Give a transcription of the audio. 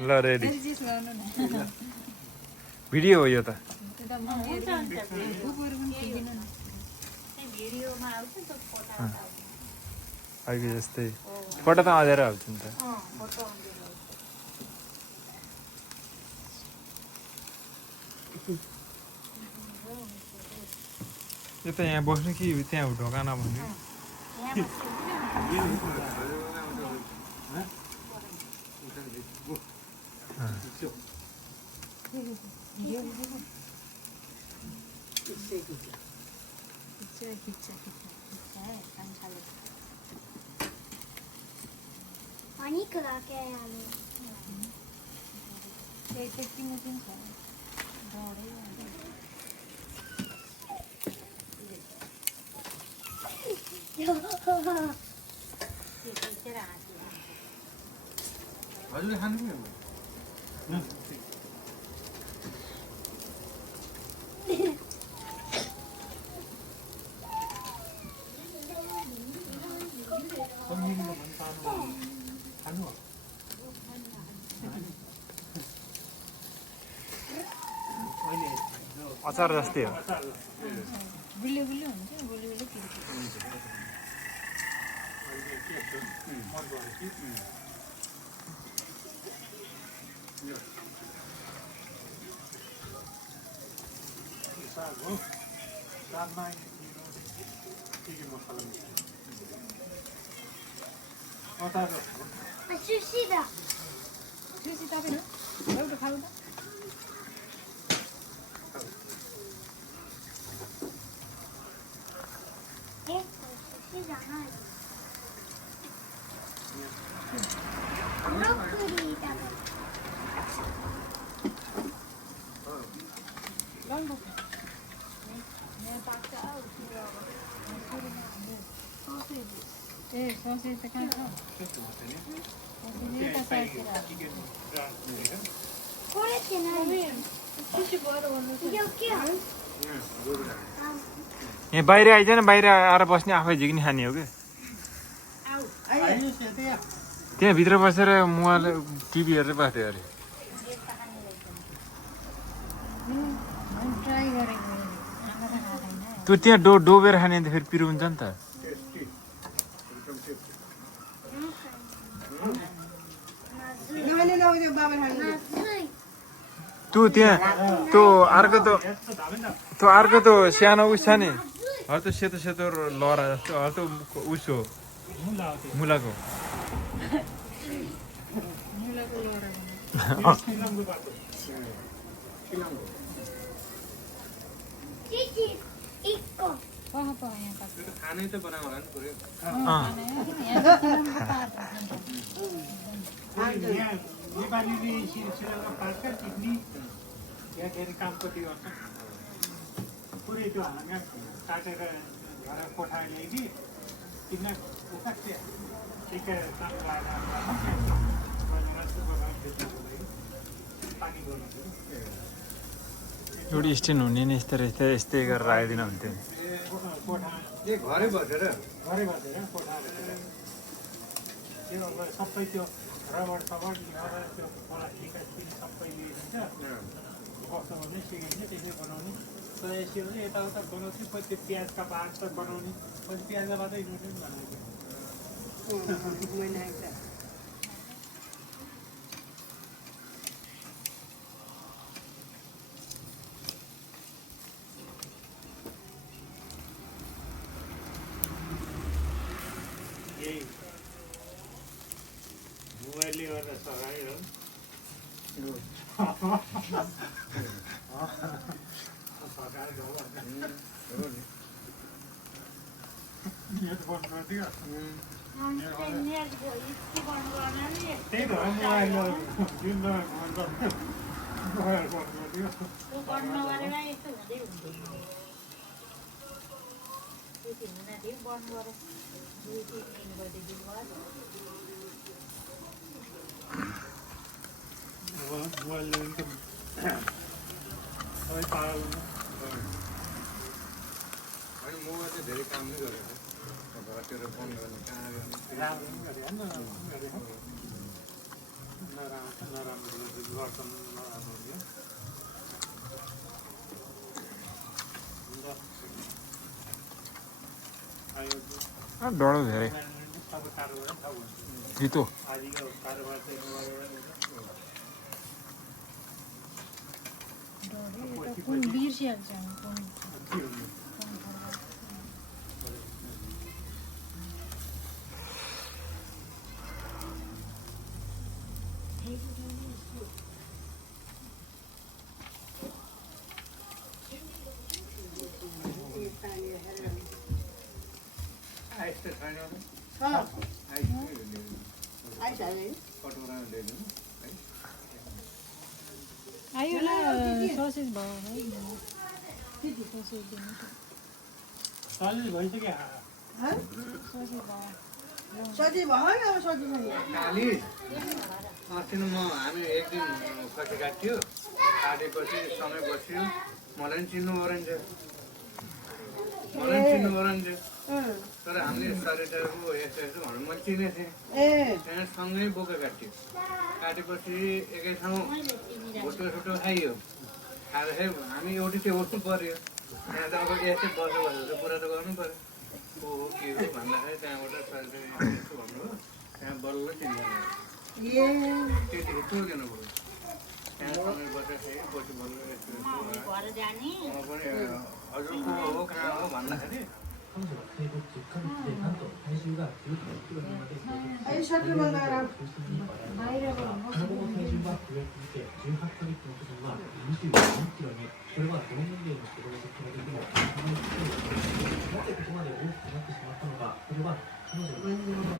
ल ready video हो यो त अघि जस्तै फोटो त अँध्यारो हाल्छ नि त यो त यहाँ बस्नु कि त्यहाँ ढोकाना भन्नु हजुरले खानु अचार जस्तै हो गुलियो गुलियो हुन्छ गुलियो गुलियो सुसी तपाईँ एउटा खाऊ त ससेज त कहाँ छ यहाँ बाहिर आइज न बाहिर आएर बस्ने आफै झिक्ने खाने हो क्या त्यहाँ भित्र बसेर मोबाइल टिभी हेरेर बस्थ्यो अरे त्यो त्यहाँ डोबेर खाने त फेरि पिरो हुन्छ नि त त्यो त्यहाँ त्यो अर्को त सानो उस छ नि हौ त्यो सेतो सेतो लहरा जस्तो हौ त्यो उस हो मुलाको खानै त बनाएको होला नि पुरै नेपालीले श्रीलङ्का पार्छ टिप्नी यहाँ धेरै काम कति गर्छ पुरै त्यो हाँगा काटेर घर कोठा ल्याइकि किन उता ठिकै काम पानी गर्नु एउटी स्ट्यान्ड हुने नि यस्तै गरेर आइदिन हुन्थ्यो कोठा घरै बसेर कोठा त्यो अब सबै त्यो रबर सबर त्यो प्लास्टिक सबै लिइदिन्छ कस्तो भने सिकिन्छ त्यसै बनाउने यसो भने यताउता बनाउँछु पछि त्यो प्याजका भात त बनाउने पछि प्याजका भातै बनाएको मोबाइलले गर्दा सघायो नेट बन्द गरिदियो त्यही त मोबाइल जुन बन्द मोबाइल बन्द गरिदियो मोबाइल पागल अनि मोबाइल चाहिँ धेरै काम नै गरेको घरतिर फोन गर्ने कहाँ गर्ने राम्रो पनि गरेको नराम्रो गर्छन् नराम्रो आयो डढो धेरै सब कारोबार सब हुन्छ तितो आजको कारोबार चाहिँ डढ्यो, यो त कुन बिर्सिहाल्छ हामी कुन के हुन्छ आइस त छैन आइस कटोरा ल्याइदिनु है आयो ल ससेज भयो है ससेज दिनु सजिलो भइसक्यो ससेज भयो काली अस्ति न हामी एक दिन खसी काट्थ्यो काटेपछि समय बस्यो मलाई पनि चिन्नु रहेछ मलाई पनि चिन्नु रहेछ तर हामीले सरिटाको यस्तो यस्तो भन्नु मैले चिनेको थिएँ त्यहाँ सँगै बोका काट्यो काटेपछि एकै ठाउँ भुटो सुटो खाइयो खाएर चाहिँ हामी एउटै चाहिँ उठ्नु पऱ्यो त्यहाँ त अब यस्तै बसेर बसेर कुरा त गर्नु पऱ्यो को हो के हो भन्दाखेरि त्यहाँबाट सरिटा यस्तो भन्नुभयो त्यहाँ बल्ल चिन्दैन त्यति टोकेन भयो त्यहाँ सँगै बसेर थिएँ पछि बल्ल यस्तो यस्तो भयो म पनि हजुर को हो कहाँ हो भन्दाखेरि 결과 도움이 되는 것으로 생각했지만